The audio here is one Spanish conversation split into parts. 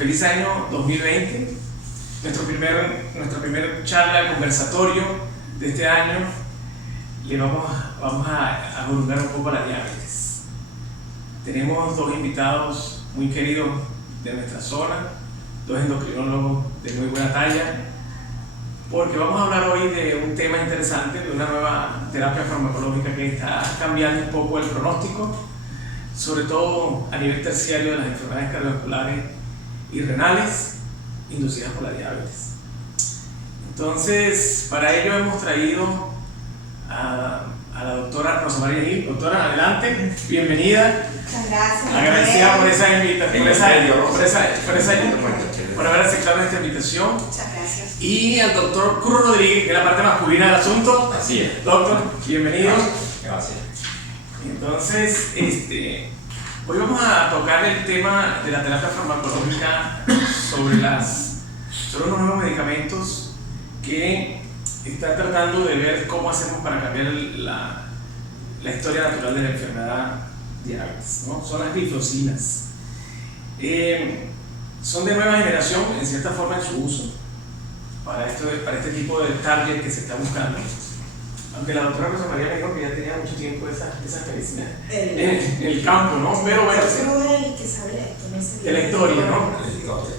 Feliz año 2020, nuestra primer charla de conversatorio de este año. Le vamos a abordar un poco la diabetes. Tenemos dos invitados muy queridos de nuestra zona, dos endocrinólogos de muy buena talla, porque vamos a hablar hoy de un tema interesante, de una nueva terapia farmacológica que está cambiando un poco el pronóstico, sobre todo a nivel terciario de las enfermedades cardiovasculares y renales inducidas por la diabetes. Entonces, para ello hemos traído a la doctora Rosa María Gil. Doctora, adelante, bienvenida. Muchas gracias. Agradecida por esa invitación, por haber aceptado esta invitación. Muchas gracias. Y al doctor Cruz Rodríguez, que es la parte masculina del asunto. Así es. Doctor, bienvenido. Gracias. Entonces, hoy vamos a tocar el tema de la terapia farmacológica sobre unos nuevos medicamentos que están tratando de ver cómo hacemos para cambiar la historia natural de la enfermedad diabetes, ¿no? Son las glifosinas. Son de nueva generación, en cierta forma, en su uso para este tipo de target que se está buscando. Aunque la doctora Rosa María me dijo que ya tenía mucho tiempo esa experiencia en el campo, ¿no? Pero bueno, Yo era el que sabe de la historia, ¿no? Entonces,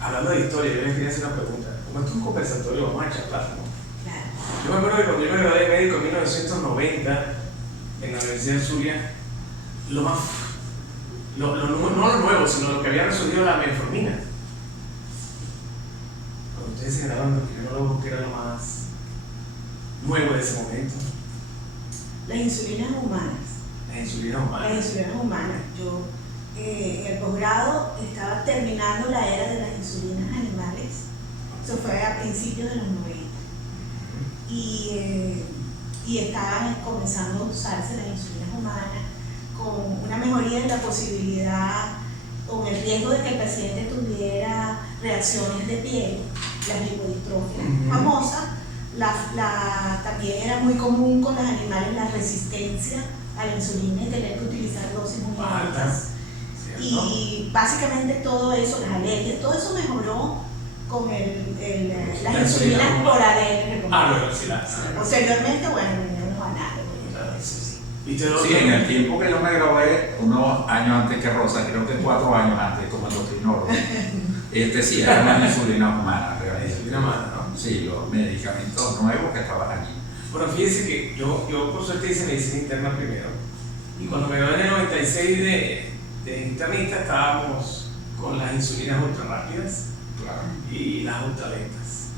Hablando de historia, yo les quería hacer una pregunta. Como esto es un conversatorio, vamos a charlar, ¿no? Claro. Yo me acuerdo que cuando yo me gradué de médico en 1990 en la Universidad de Zulia, no lo nuevo, sino lo que había resolvido la metformina. Cuando ustedes se graduaban de endocrinólogos, ¿qué era lo más nuevo de ese momento? Las insulinas humanas. Las insulinas humanas. Las insulinas humanas. Yo en el posgrado estaba terminando la era de las insulinas animales. Eso fue a principios de los 90. Y estaban comenzando a usarse las insulinas humanas con una mejoría de la posibilidad, con el riesgo de que el paciente tuviera reacciones de piel, las lipodistróficas famosas. También era muy común con los animales la resistencia a la insulina y tener que utilizar dosis muy altas. Y básicamente todo eso, las alergias, todo eso mejoró con las insulinas por ADN. Posteriormente, bueno, vinieron los análogos. sí, en el tiempo que yo me gradué, unos años antes que Rosa, creo que 4 años antes, como endocrinólogo, sí, era una insulina humana, realmente. Insulina humana, ¿no? Sí, los medicamentos nuevos que estaban aquí. Bueno, fíjense que yo por suerte hice medicina interna primero. Y cuando me gradué en el 96 de internista, estábamos con las insulinas ultra rápidas. Claro. Y las ultralentas.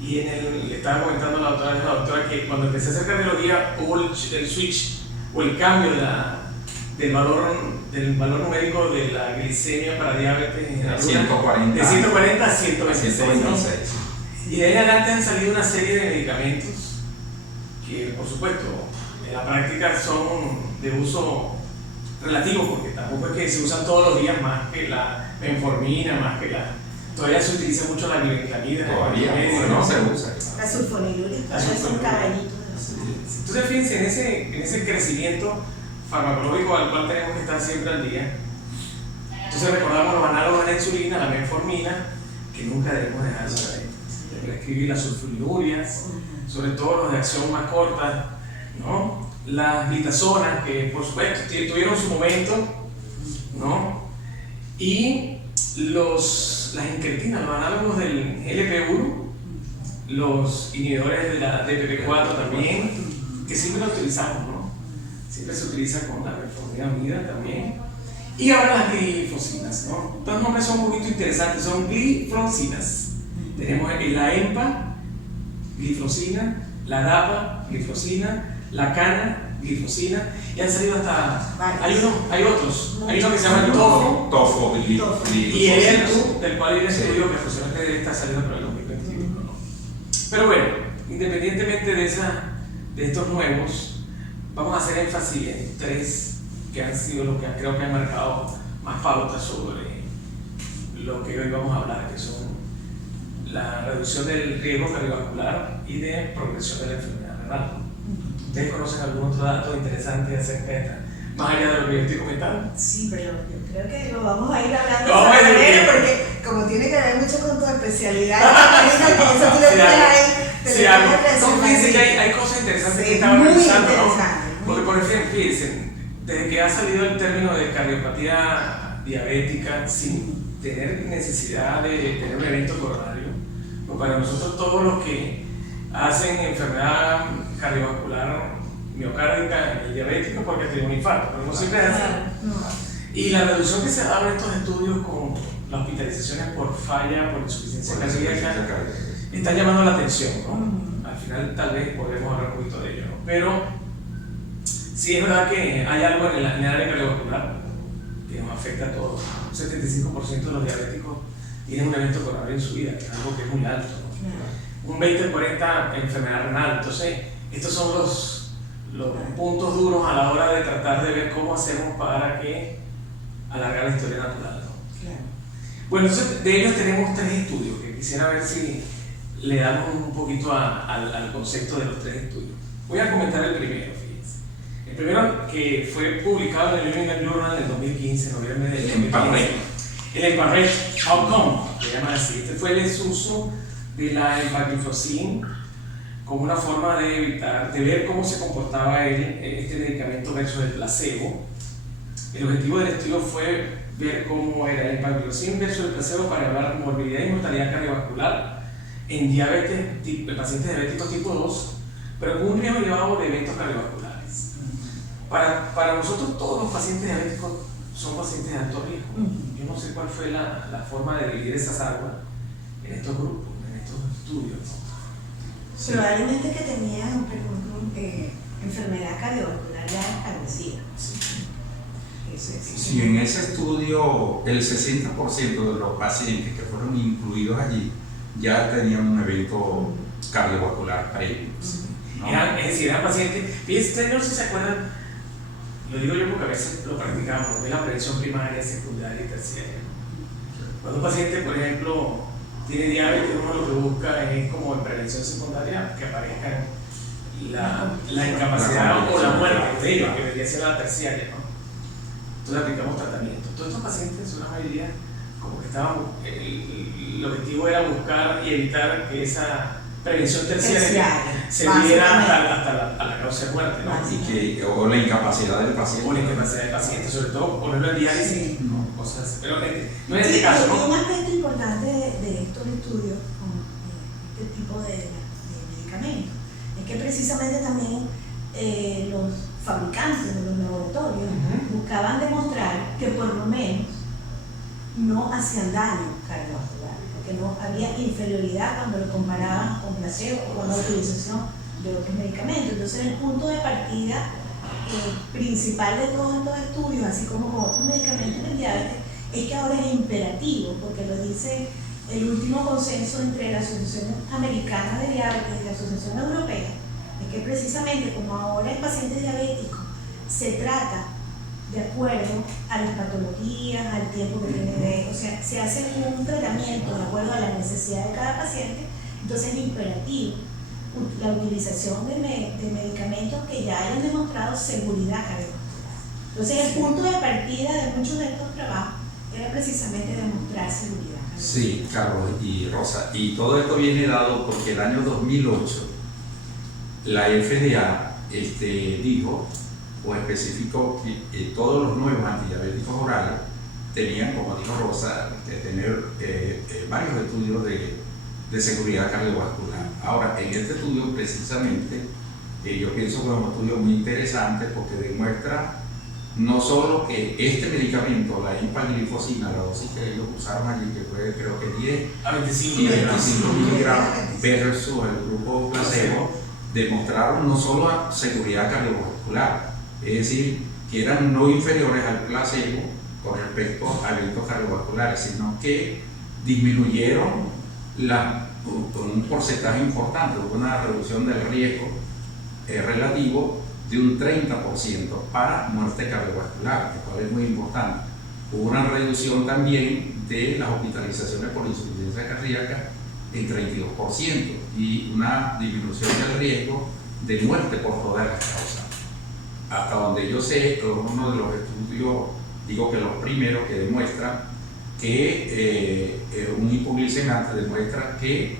Y le estaba comentando a la doctora que cuando empecé a hacer cardiología hubo el switch o el cambio del valor numérico de la glicemia para diabetes en de 140 a 126. 126. Y de ahí en adelante han salido una serie de medicamentos que, por supuesto, en la práctica son de uso relativo, porque tampoco es que se usan todos los días, más que la metformina, todavía se utiliza mucho la glibenclamida. Todavía no se usa. La sulfonilúrica, es un caballito de los Si tú te fijas en ese crecimiento farmacológico al cual tenemos que estar siempre al día, entonces recordamos los análogos de la insulina, la metformina, que nunca debemos dejar de prescribir las sulfonilurias, sobre todo los de acción más corta, ¿no? Las glitazonas, que por supuesto tuvieron su momento, ¿no? Y las incretinas, los análogos del LP1, los inhibidores de la DPP4 también, que siempre lo utilizamos, ¿no? Siempre se utiliza con la metformina también. Y ahora las glifosinas, ¿no? Los nombres son un poquito interesantes, son glifosinas. Tenemos la EMPA, glifosina, la DAPA, glifosina, la CANA, glifosina, y han salido hasta. Hay otros. Hay uno que se llama el TOFO. Y el ELTU, del cual hay un estudio que posiblemente debe estar saliendo para el 2021, ¿no? Pero bueno, independientemente de estos nuevos, vamos a hacer énfasis en 3 que han sido los que creo que han marcado más pautas sobre lo que hoy vamos a hablar, que son la reducción del riesgo cardiovascular y de progresión de la enfermedad renal. ¿Ustedes conocen algún otro dato interesante acerca de esta más allá de lo que yo estoy comentando. Sí, pero yo creo que lo vamos a ir hablando No, de esa bueno, manera, bien. porque como tiene que ver mucho con tu especialidad, que eso tú le Sí, pones ahí, Sí, le algo. pones No, fíjense que resumen. hay cosas interesantes Sí, que estaba muy revisando, ¿no? interesante, muy Porque, por ejemplo, fíjense, desde que ha salido el término de cardiopatía diabética sin tener necesidad de tener un evento coronario, pues para nosotros todos los que hacen enfermedad cardiovascular miocárdica en el diabético porque tiene un infarto, pero no siempre es así. No. Y la reducción que se ha dado en estos estudios con las hospitalizaciones por falla, por insuficiencia cardíaca, está llamando la atención, ¿no? Al final tal vez podemos hablar un poquito de ello, ¿no? Pero sí es verdad que hay algo en el área cardiovascular que nos afecta a todos. Un 75% de los diabéticos tienen un evento coronario en su vida, que es algo que es muy alto, ¿no? Un 20-40% enfermedad renal. Entonces, estos son los puntos duros a la hora de tratar de ver cómo hacemos para que alargar la historia natural, ¿no? Claro. Bueno, entonces de ellos tenemos 3 estudios que quisiera ver si le damos un poquito al concepto de los 3 estudios. Voy a comentar el primero, fíjense. El primero que fue publicado en el New England Journal en el 2015, noviembre del 2015. El EMPA-REG Outcome, que llaman así. Este fue el desuso de la empagliflozin como una forma de evitar, de ver cómo se comportaba este medicamento versus el placebo. El objetivo del estudio fue ver cómo era el empagliflozin versus el placebo para evaluar morbilidad y mortalidad cardiovascular en pacientes diabéticos tipo 2, pero con un riesgo elevado de eventos cardiovasculares. Para nosotros todos los pacientes diabéticos son pacientes de alto riesgo. Yo no sé cuál fue la forma de dividir esas aguas en estos grupos, en estos estudios, ¿no? Probablemente que tenían, por ejemplo, enfermedad cardiovascular ya establecida. Sí, en ese estudio el 60% de los pacientes que fueron incluidos allí ya tenían un evento cardiovascular previo, ¿no? Es decir, eran pacientes, fíjense, no sé si se acuerdan, lo digo yo porque a veces lo practicamos, de la prevención primaria, secundaria y terciaria. Cuando un paciente, por ejemplo, tiene diabetes, uno lo que busca es como en prevención secundaria que aparezca la incapacidad o la muerte de ellos, que debería ser la terciaria, ¿no? Entonces aplicamos tratamiento. Todos estos pacientes, en su mayoría, como que estaban, el objetivo era buscar y evitar que esa prevención terciaria se diera hasta la causa de muerte, ¿no? O la incapacidad del paciente. O la incapacidad del paciente, sobre todo ponerlo en diálisis, ¿no? Cosas así. Pero no es este caso, ¿no? Un aspecto importante de estos estudios con este tipo de medicamentos es que precisamente también los fabricantes de los laboratorios buscaban demostrar que por lo menos no hacían daño cardiovascular, porque no había inferioridad cuando lo comparaban con placebo o con la utilización de otros medicamentos. Entonces el punto de partida principal de todos estos estudios, así como con otros medicamentos de diabetes, es que ahora es imperativo, porque lo dice el último consenso entre la Asociación Americana de Diabetes y la Asociación Europea, es que precisamente como ahora el paciente diabético se trata de acuerdo a las patologías, al tiempo que tiene, o sea, se hace un tratamiento de acuerdo a la necesidad de cada paciente, entonces es imperativo la utilización de medicamentos que ya hayan demostrado seguridad cardiovascular. Entonces el punto de partida de muchos de estos trabajos era precisamente demostrar seguridad cardiovascular. Sí, Carlos y Rosa, y todo esto viene dado porque el año 2008 la FDA dijo o especificó que todos los nuevos antidiabéticos orales tenían, como dijo Rosa, que tener varios estudios de seguridad cardiovascular. Ahora, en este estudio precisamente, yo pienso que es un estudio muy interesante porque demuestra no solo que este medicamento, la empagliflozina, la dosis que ellos usaron allí, que fue creo que 10 A 25 y 25 miligramos versus el grupo placebo, demostraron no solo seguridad cardiovascular, es decir, que eran no inferiores al placebo con respecto a eventos cardiovasculares, sino que disminuyeron un porcentaje importante, una reducción del riesgo relativo de un 30% para muerte cardiovascular, lo cual es muy importante. Hubo una reducción también de las hospitalizaciones por insuficiencia cardíaca en 32% y una disminución del riesgo de muerte por todas las causas. hasta donde yo sé, uno de los estudios, digo que los primeros que demuestran que un hipoglicemante demuestra que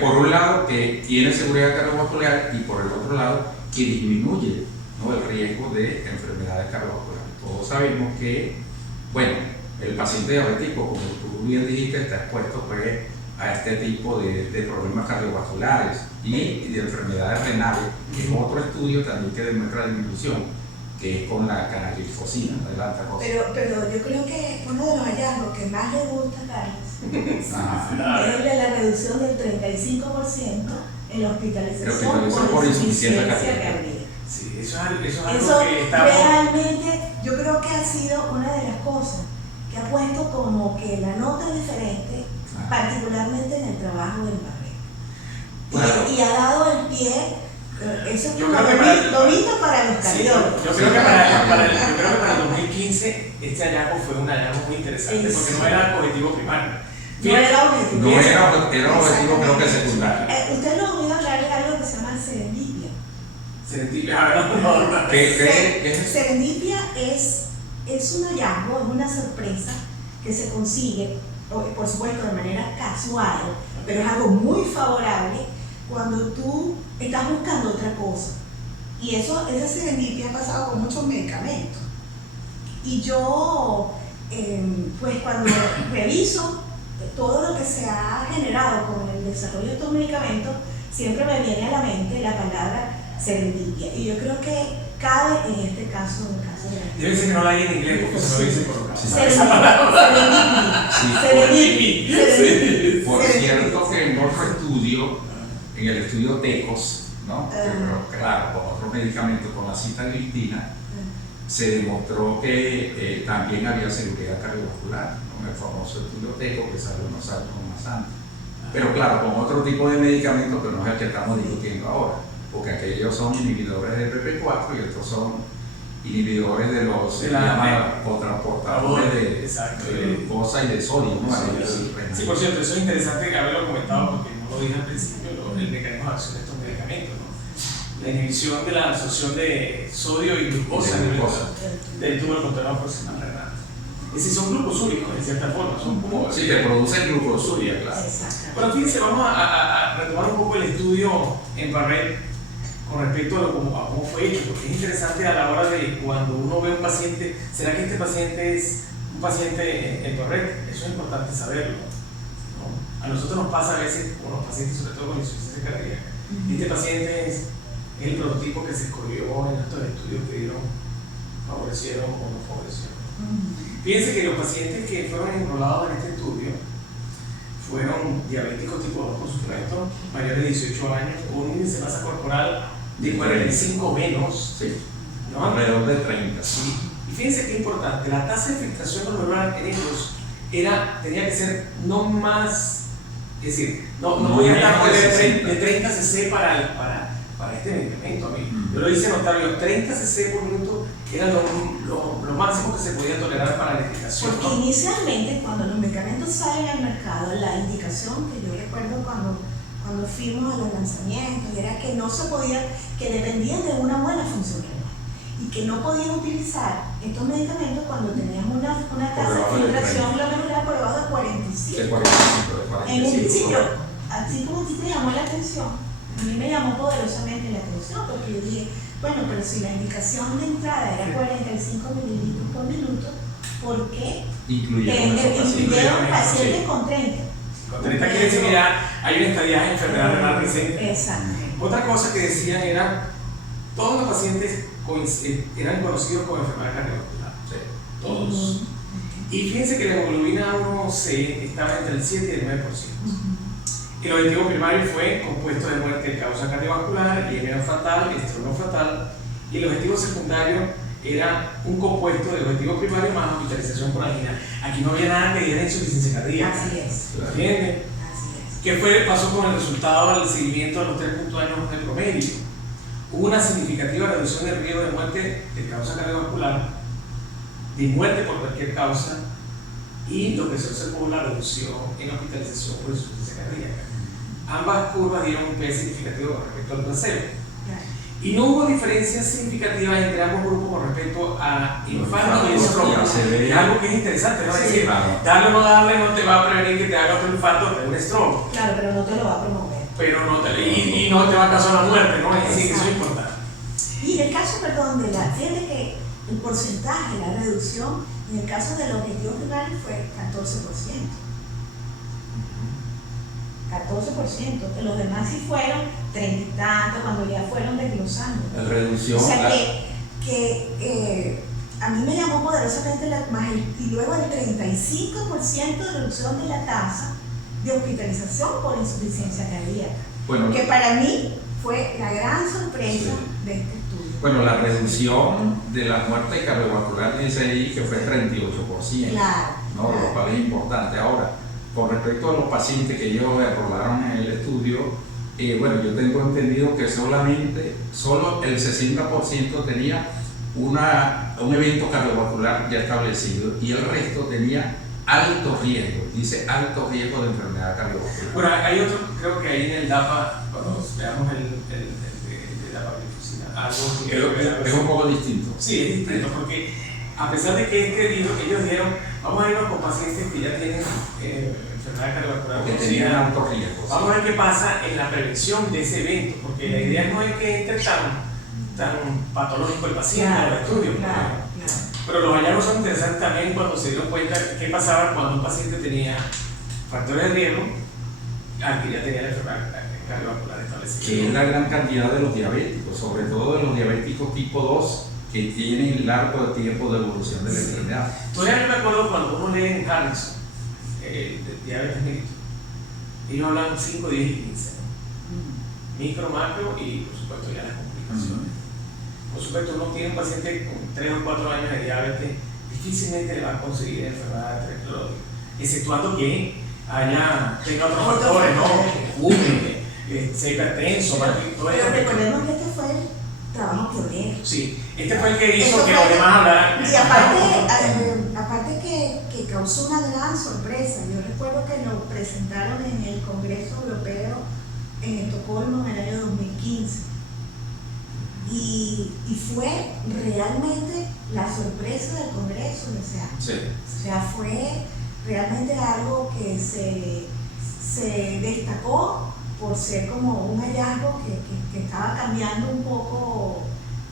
por un lado que tiene seguridad cardiovascular y por el otro lado que disminuye, ¿no?, el riesgo de enfermedades cardiovasculares. Todos sabemos que, bueno, el paciente diabético, como tú bien dijiste, está expuesto pues, a este tipo de problemas cardiovasculares y de enfermedades renales, que es otro estudio también que demuestra disminución, que es con la canaglifosina. Adelante, Rosa. Pero yo creo que uno de los hallazgos que más le gusta a Carlos Ajá. es el de la reducción del 35% en la hospitalización por insuficiencia cardíaca. cardíaca. Sí, eso es algo Eso que estamos... realmente yo creo que ha sido una de las cosas que ha puesto como que la nota diferente, particularmente en el trabajo del barrio. Y ha dado el pie, eso es Yo como creo que bonito para los Sí, cardiólogos. yo creo que para el 2015 este hallazgo fue un hallazgo muy interesante porque no era objetivo primario. No era objetivo. No era objetivo, creo que secundario. Usted lo ha oído hablar de algo que se llama serendipia. ¿Qué es? Serendipia es un hallazgo, es una sorpresa que se consigue, por supuesto de manera casual, pero es algo muy favorable cuando tú estás buscando otra cosa. Y esa serendipia ha pasado con muchos medicamentos. Y yo, pues cuando reviso todo lo que se ha generado con el desarrollo de estos medicamentos, siempre me viene a la mente la palabra serendipia. Y yo creo que cabe en este caso, en el caso de la... Debe ser que no la hay en inglés porque se lo dice por acá. Serendipia. Por cierto que en otro estudio, en el estudio TECOS, ¿no? Pero claro, con otro medicamento, con la sitagliptina, se demostró que también había seguridad cardiovascular, ¿no?, en el famoso estudio TECO que salió unos años más antes. Pero claro, con otro tipo de medicamentos que no es el que estamos discutiendo ahora, porque aquellos son inhibidores del PP4 y estos son inhibidores de los transportadores de glucosa y de sodio, ¿no? Sí, por cierto, eso es interesante haberlo comentado porque no lo dije al principio, el mecanismo de acción de estos medicamentos, ¿no? La inhibición de la absorción de sodio y glucosa del túbulo contorno proximal renal. Es decir, son glucosúricos en cierta forma, son como... Sí, que producen glucosuria, claro. Bueno, fíjense, vamos a retomar un poco el estudio en Barrett con respecto a cómo fue hecho, porque es interesante a la hora de cuando uno ve un paciente, ¿será que este paciente es un paciente en Barrett? Eso es importante saberlo, ¿no? A nosotros nos pasa a veces, con los pacientes, sobre todo con insuficiencia cardíaca, este paciente es el prototipo que se escogió en estos estudios que dieron, favorecieron o no favorecieron. Fíjense que los pacientes que fueron enrolados en este estudio fueron diabéticos tipo 2, por supuesto, mayores de 18 años, con un índice de masa corporal de 45 menos, sí, ¿no? Alrededor de 30. Sí. Y fíjense qué importante, la tasa de filtración glomerular en ellos tenía que ser no más, es decir, no podía estar de 30 cc para este medicamento, amigo. Yo lo hice notar, 30 cc por minuto era lo máximo que se podía tolerar para la indicación. Porque inicialmente, cuando los medicamentos salen al mercado, la indicación que yo recuerdo cuando fuimos a los lanzamientos era que no se podía, que dependían de una buena función renal y que no podían utilizar estos medicamentos cuando teníamos una tasa de filtración glomerular por debajo de 45. De 45. En un principio, así como a ti te llamó la atención, a mí me llamó poderosamente la atención porque yo dije, bueno, pero si la indicación de entrada era 45 mililitros por minuto, ¿por qué incluyeron pacientes con 30? Con 30 quiere decir que ya hay una estadía de enfermedad renal presente. Exacto. Otra cosa que decían era, todos los pacientes eran conocidos como enfermedad cardiovascular. Sí. Todos. Y fíjense que la hemoglobina A1C estaba entre el 7 y el 9%. El objetivo primario fue compuesto de muerte de causa cardiovascular, isquemia fatal, estreno fatal, y el objetivo secundario era un compuesto de objetivo primario más hospitalización por angina. Aquí no había nada que diera insuficiencia cardíaca. Así es. ¿Entienden? Así es. ¿Qué pasó con el resultado del seguimiento de los 3 años de promedio? Hubo una significativa reducción del riesgo de muerte de causa cardiovascular, de muerte por cualquier causa, y lo que se observó la reducción en hospitalización por insuficiencia cardíaca. Ambas curvas dieron un P significativo respecto al placebo. Y no hubo diferencias significativas entre ambos grupos con respecto a infarto y stroke. Es algo que es interesante, ¿no? Es decir, darle o no darle no te va a prevenir que te haga otro infarto o te dé un stroke. Claro, pero no te lo va a promover. Pero no te, y no te va a causar la muerte, ¿no? Es decir, eso es importante. Y en el caso, perdón, fíjate que el porcentaje, la reducción, en el caso del objetivo final fue 14%. 14%, que los demás sí fueron 30 y tanto, cuando ya fueron desglosando. La reducción. O sea que a mí me llamó poderosamente y luego el 35% de reducción de la tasa de hospitalización por insuficiencia cardíaca. Bueno, que para mí fue la gran sorpresa de este estudio. Bueno, la reducción de la muerte cardiovascular dice ahí que fue 38%, claro, ¿no? Claro. Lo cual es importante. Ahora, con respecto a los pacientes que ellos enrolaron en el estudio, bueno, yo tengo entendido que solo el 60% tenía un evento cardiovascular ya establecido y el resto tenía alto riesgo, dice alto riesgo de enfermedad cardiovascular. Bueno, hay otro, creo que ahí en el DAPA, cuando veamos el de DAPA glicosina, algo que es un poco distinto. Sí, es distinto, porque a pesar de que ellos dijeron, vamos a irnos con pacientes que ya tienen enfermedad cardiovascular, que tenían alto riesgo. Vamos a ver qué pasa en la prevención de ese evento, porque la idea no es que entre tan patológico el paciente al estudio. Claro. Pero los hallazgos son interesantes también cuando se dieron cuenta qué pasaba cuando un paciente tenía factores de riesgo al que ya tenía la enfermedad cardiovascular establecida. Que es la gran cantidad de los diabéticos, sobre todo de los diabéticos tipo 2, que tienen largo tiempo de evolución de la enfermedad. Todavía me acuerdo cuando uno lee en Harrison, de diabetes mellitus, ellos hablan 5, 10 y 15, ¿no? Micro, macro y por supuesto ya las complicaciones. Por supuesto, uno tiene un paciente con 3 o 4 años de diabetes, difícilmente le va a conseguir enfermedad arteriológica, exceptuando que tenga otros factores, ¿no? Fume, sea hipertenso, todo Pero esto. recordemos que este fue el trabajo pionero. Sí, este fue el que hizo que los demás hablaran. Y aparte que causó una gran sorpresa. Yo recuerdo que lo presentaron en el Congreso Europeo en Estocolmo en el año 2015. Y fue realmente la sorpresa del Congreso de ese año. Sí. O sea, fue realmente algo que se destacó por ser como un hallazgo que estaba cambiando un poco,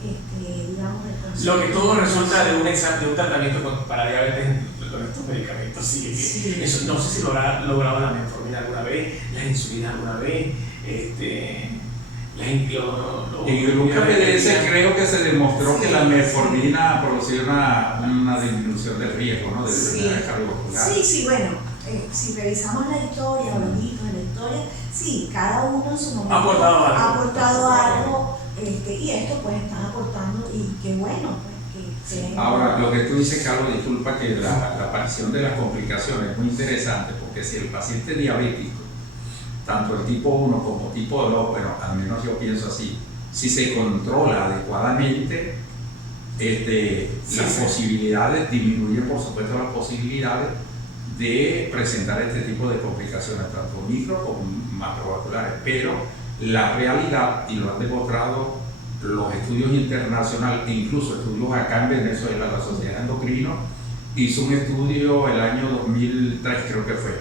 digamos, el concepto. Lo que todo resulta de un tratamiento para diabetes con estos medicamentos. Sí. Eso, no sé si lograron la metformina alguna vez, la insulina alguna vez, en el UKPDS creo que se demostró que la metformina producía una disminución del riesgo, ¿no? De enfermedades cardiovasculares. Sí, bueno, si revisamos la historia o los hitos de la historia, sí, cada uno en su momento ha aportado algo, y esto pues están aportando, y qué bueno, pues que Ahora, lo que tú dices, Carlos, disculpa, que la aparición de las complicaciones es muy interesante, porque si el paciente diabético, tanto el tipo 1 como tipo 2, bueno, al menos yo pienso así, si se controla adecuadamente, las posibilidades, disminuyen por supuesto las posibilidades de presentar este tipo de complicaciones, tanto micro como macrovasculares, pero la realidad, y lo han demostrado los estudios internacionales e incluso estudios acá en Venezuela, la Sociedad Endocrino hizo un estudio el año 2003 creo que fue,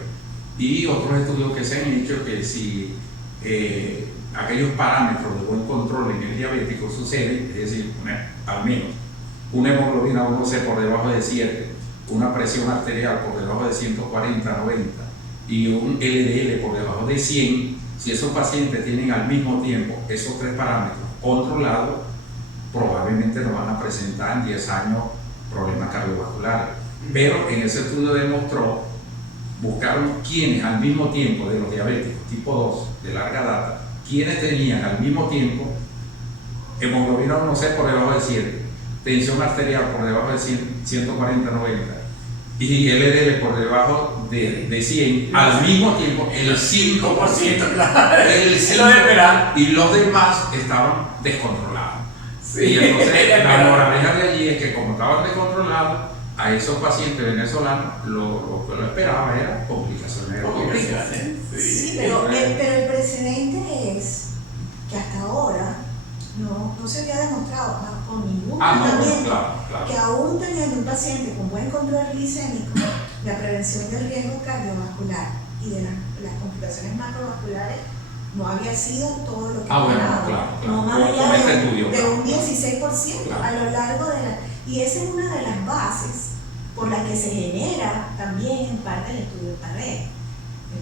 y otros estudios que se han hecho que si aquellos parámetros de buen control en el diabético suceden, es decir, al menos una hemoglobina 1C por debajo de 7, una presión arterial por debajo de 140, 90 y un LDL por debajo de 100, si esos pacientes tienen al mismo tiempo esos tres parámetros controlados, probablemente no van a presentar en 10 años problemas cardiovasculares. Pero en ese estudio demostró, buscaron quienes al mismo tiempo de los diabéticos tipo 2 de larga data, quienes tenían al mismo tiempo hemoglobina 1C por debajo de 7, tensión arterial por debajo de 140, 90 y LDL por debajo de 100, al mismo tiempo el 5%, claro, y los demás estaban descontrolados. Sí. Y entonces la moraleja de allí es que como estaban descontrolados, a esos pacientes venezolanos lo que lo esperaba era complicaciones. Sí, pero el precedente es que hasta ahora no se había demostrado con ningún No, tratamiento claro. que aún teniendo un paciente con buen control glicémico, la prevención del riesgo cardiovascular y de las complicaciones macrovasculares no había sido todo lo que Bueno, claro. no más Con allá este de estudio, un 16% claro. a lo largo de la... Y esa es una de las bases por las que se genera también en parte el estudio Parré.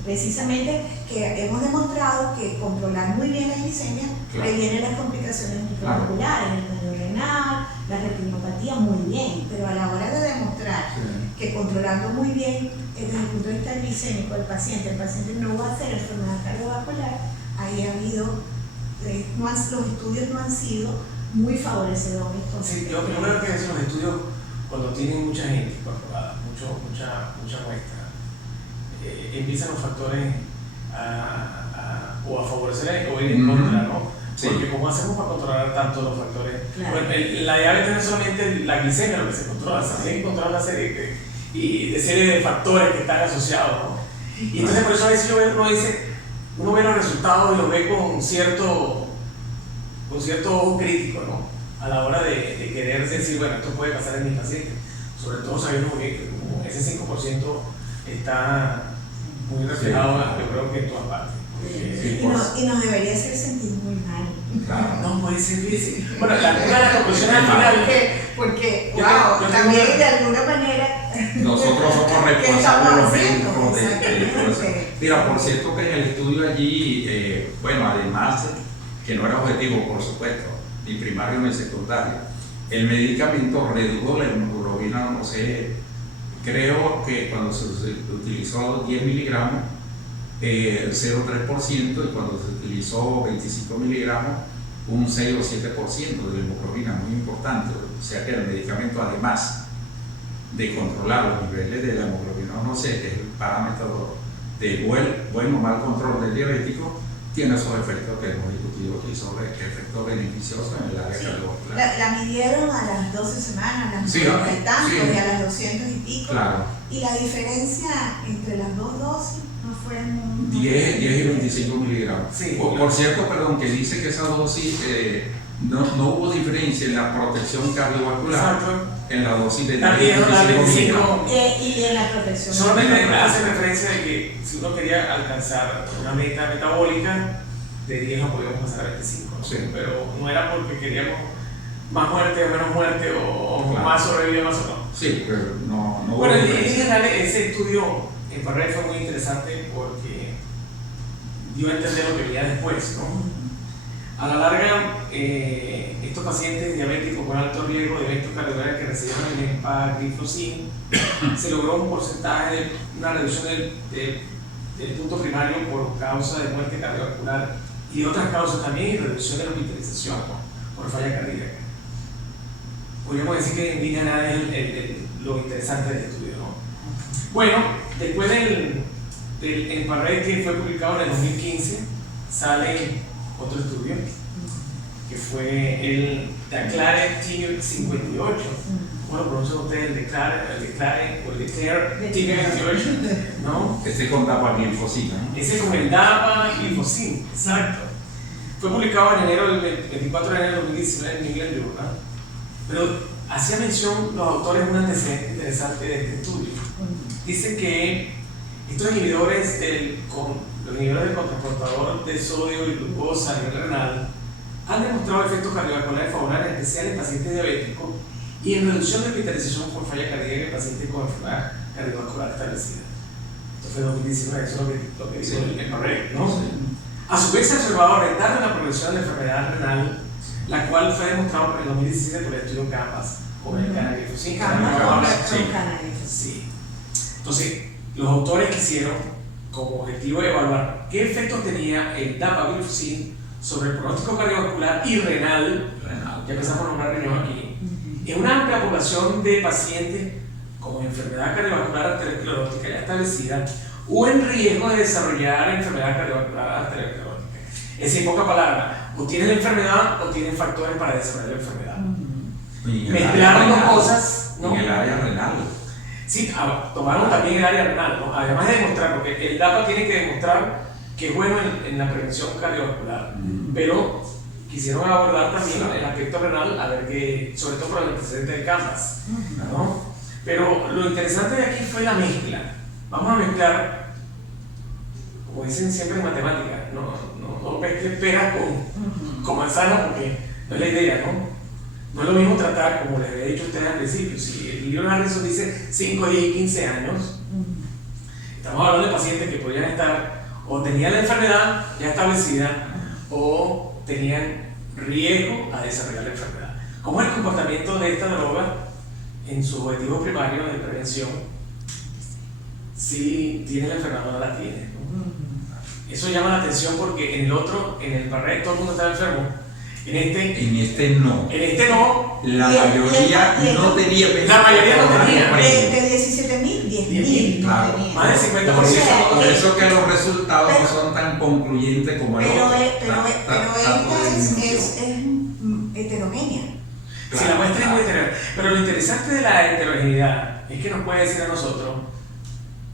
Precisamente que hemos demostrado que controlar muy bien la glicemia previene las complicaciones microvasculares, el daño renal, la retinopatía muy bien, pero a la hora de demostrar que controlando muy bien desde el punto de vista glicémico el paciente no va a hacer enfermedad cardiovascular, ahí ha habido, los estudios no han sido muy favorecedores. Sí, lo primero que dicen los estudios cuando tienen mucha gente incorporada, mucha muestra, empiezan los factores o a favorecer o ir en contra, ¿no? Sí. Porque ¿cómo hacemos para controlar tanto los factores? Claro. Bueno, la diabetes no es solamente la glicemia lo que se controla, también controla una serie de factores que están asociados, ¿no? Y entonces por eso a veces uno ve los resultados y los ve con cierto ojo crítico, ¿no? A la hora de querer decir, bueno, esto puede pasar en mis pacientes, sobre todo sabiendo que como ese 5% está muy reflejado, yo creo que en todas partes. Y nos debería hacer sentir muy mal. Claro. No puede ser difícil. Bueno, una de las conclusiones al final. Porque Yo también tengo- de alguna manera. Nosotros somos ¿Qué responsables estamos los haciendo? médicos de eso. Mira, por cierto que en el estudio allí, bueno, además que no era objetivo, por supuesto, ni primario ni secundario, el medicamento redujo la hemoglobina, no sé, creo que cuando se utilizó 10 miligramos, el 0,3%, y cuando se utilizó 25 miligramos, un 6 o 7% de la hemoglobina, muy importante. O sea que el medicamento, además de controlar los niveles de la hemoglobina, no sé, que es el parámetro de buen o mal control del diabético, tiene esos efectos que hemos discutido aquí sobre efectos beneficiosos en el área cardiovascular. La midieron a las 12 semanas, las Sí, 90 y tantos, sí. y a las 200 y pico. Claro, Y la diferencia entre las dos dosis no fue 10 y 25 miligramos. Sí. Por cierto, perdón, que dice que esa dosis no hubo diferencia en la protección cardiovascular Exacto. en la dosis de 10 y También la 25 25. miligramos. Y en la protección. Solamente hace referencia de que si uno quería alcanzar una meta metabólica, de 10 lo podíamos pasar a 25, ¿no? Sí. Pero no era porque queríamos más muerte o menos muerte o Claro. más sobrevivencia más o no. Sí, pero no hubo Bueno, en diferencia. general ese estudio en Parré fue muy interesante porque dio a entender lo que venía después, ¿no? A la larga, estos pacientes diabéticos con alto riesgo de eventos cardiovasculares que recibieron el empagliflozin, se logró un porcentaje de una reducción del punto primario por causa de muerte cardiovascular y otras causas también, y reducción de la hospitalización, ¿no? Por falla cardíaca. Podríamos decir que en línea nada es lo interesante del estudio, ¿no? Bueno, después del Parré, que fue publicado en el 2015, sale otro estudio que fue el Declare TIG58. ¿Cómo lo pronuncian ustedes? El Declare TIG58, ¿no? Con dapagliflozina, ¿no? Ese es como el dapagliflozin, exacto. Fue publicado en enero del 24 de enero del 2019 en New England Journal, pero hacía mención los autores de un antecedente interesante de este estudio. Dicen que estos inhibidores del contraportador de sodio y glucosa a nivel renal han demostrado efectos cardiovasculares favorables, en especial en pacientes diabéticos, y en reducción de hospitalización por falla cardíaca en pacientes con enfermedad cardiovascular establecida. Esto fue en 2019, eso es lo que dijo el Parré, ¿no? Sí. A su vez se ha observado retardo en la progresión de la enfermedad renal, la cual fue demostrado en el 2017 por el estudio CAMPAS con el canagliflozin. Sí. Entonces, los autores quisieron como objetivo evaluar qué efectos tenía el dapagliflozin sobre el pronóstico cardiovascular y renal, ya empezamos a nombrar riñón aquí, en una amplia población de pacientes con enfermedad cardiovascular arteriosclerótica ya establecida o en riesgo de desarrollar enfermedad cardiovascular arteriosclerótica. Es decir, en pocas palabras, o tienen la enfermedad o tienen factores para desarrollar la enfermedad. Mezclaron dos cosas, ¿no? En el área renal. Sí, tomaron también el área renal, ¿no? Además de demostrar, porque el DAPA tiene que demostrar que es bueno en la prevención cardiovascular, pero quisieron abordar también el aspecto renal, a ver que, sobre todo por el antecedente del Canvas, ¿no? Pero lo interesante de aquí fue la mezcla. Vamos a mezclar, como dicen siempre en matemáticas, no mezcles peras con manzanas porque no es la idea, ¿no? No es lo mismo tratar, como les había dicho a ustedes al principio, si el libro de Harrison dice 5, 10 y 15 años, estamos hablando de pacientes que podrían estar o tenían la enfermedad ya establecida o tenían riesgo a desarrollar la enfermedad. ¿Cómo es el comportamiento de esta droga en su objetivo primario de prevención? Si tiene la enfermedad o no la tiene, ¿no? Eso llama la atención porque en el otro, en el Barret, todo el mundo estaba enfermo. En este no. En este no. La mayoría no tenía. La mayoría no tenía. De 17.000, 10.000 no claro. tenía. Más del 50%. Por eso que los resultados no son tan concluyentes como el otro. Pero esta es heterogénea. Si la muestra es muy heterogénea. Pero lo interesante de la heterogeneidad es que nos puede decir a nosotros,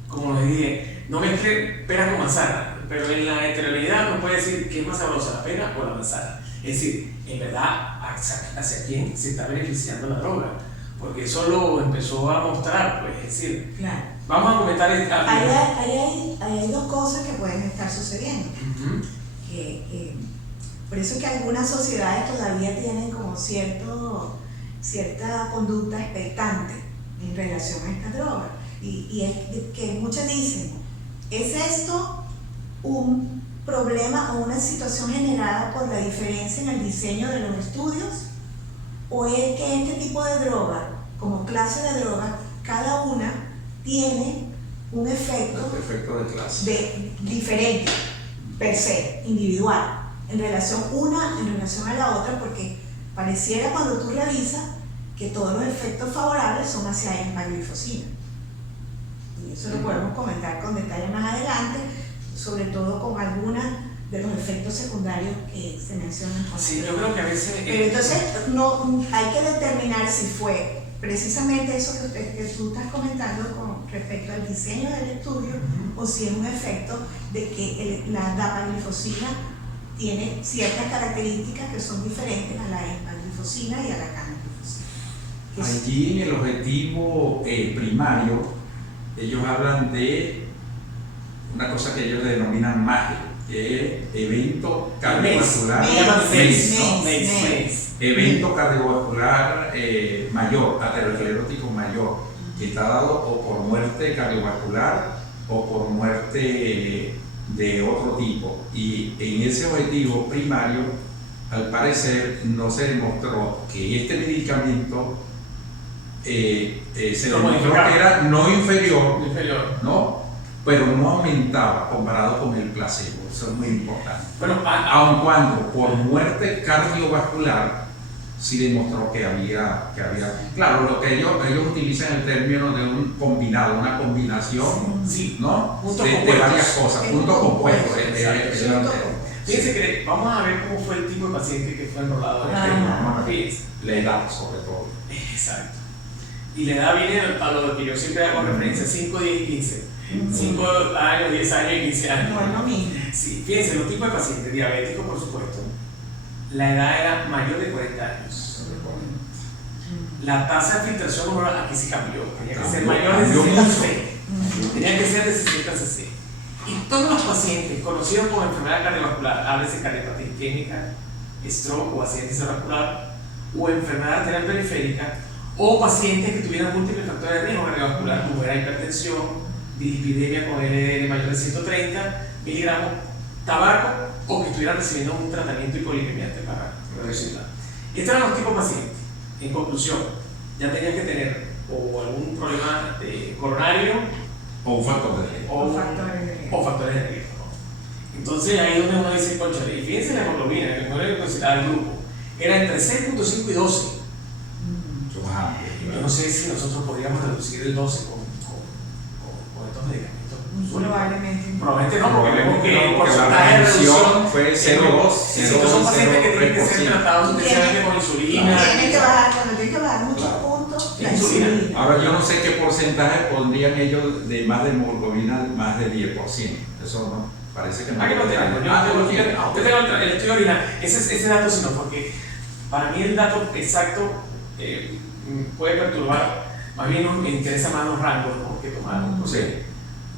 como les dije, no mezcle pera con manzana, pero en la heterogeneidad nos puede decir qué es más sabrosa, la pera o la manzana. Es decir, en verdad, hacia quién se está beneficiando la droga, porque eso lo empezó a mostrar, pues, es decir, Claro. vamos a comentar Hay dos cosas que pueden estar sucediendo. Por eso es que algunas sociedades todavía tienen como cierta conducta expectante en relación a esta droga. Y es que muchos dicen, ¿es esto un problema o una situación generada por la diferencia en el diseño de los estudios? ¿O es que este tipo de droga, como clase de droga, cada una tiene un efecto de clase diferente, per se, individual, en relación a la otra? Porque pareciera cuando tú revisas que todos los efectos favorables son hacia empaglifosina. Y eso lo podemos comentar con detalle más adelante, sobre todo con algunos de los efectos secundarios que se mencionan. Sí, yo creo que a veces... Pero entonces no, hay que determinar si fue precisamente eso que tú estás comentando con respecto al diseño del estudio, o si es un efecto de que la dapaglifosina tiene ciertas características que son diferentes a la empaglifosina y a la canaglifosina. Allí en el objetivo primario, ellos hablan de una cosa que ellos denominan MAGE, que es evento cardiovascular evento cardiovascular mayor, aterosclerótico mayor, que está dado o por muerte cardiovascular o por muerte de otro tipo. Y en ese objetivo primario, al parecer, no se demostró que este medicamento se demostró que era no inferior, ¿no? Pero no aumentaba comparado con el placebo. Eso es muy importante. Bueno, aun cuando por muerte cardiovascular sí demostró que había claro, lo que ellos utilizan el término de un combinado, una combinación, sí, ¿no? Puntos de varias cosas, puntos compuestos. Fíjense que vamos a ver cómo fue el tipo de paciente que fue enrolado en este. La edad, sobre todo. Exacto. Y la edad viene a lo que yo siempre hago referencia: 5, 10 y 15. 5 años, 10 años y 15 años. Bueno, mismo. Sí, fíjense, los tipos de pacientes diabéticos, por supuesto, la edad era mayor de 40 años. La tasa de filtración hormonal aquí sí cambió. Tenía que ser mayor de 60 cc. Tenía que ser de 60 cc. Y todos los pacientes conocidos como enfermedad cardiovascular, háblese cardiopatía isquémica, stroke o accidente cerebrovascular, o enfermedad arterial periférica, o pacientes que tuvieran múltiples factores de riesgo cardiovascular, como era hipertensión, dislipidemia con LDL mayor de 130 miligramos, tabaco, o que estuvieran recibiendo un tratamiento hipolipemiante para reducirla. Estos eran los tipos de pacientes. En conclusión, ya tenían que tener o algún problema coronario o un factor de riesgo. O factores de riesgo. Entonces ahí es donde uno dice, conchale, y fíjense la hemoglobina, que no le consideraba el grupo, era entre 6.5 y 12. Yo no sé si nosotros podríamos reducir el 12 con estos medicamentos. Probablemente no, porque vemos que el porcentaje de reducción fue 0,2. Estos son pacientes que tienen que ser tratados intensivamente con insulina. Cuando tiene que bajar muchos puntos, la insulina. Ahora yo no sé qué porcentaje pondrían ellos de más de hemoglobina, más de 10%. Eso no. Parece que no. Ah, que lo tengo. Yo tengo el estudio original. Ese dato sí no, porque para mí el dato exacto puede perturbar. Más bien me interesa más los rangos, ¿no?, que tomaron. No sé.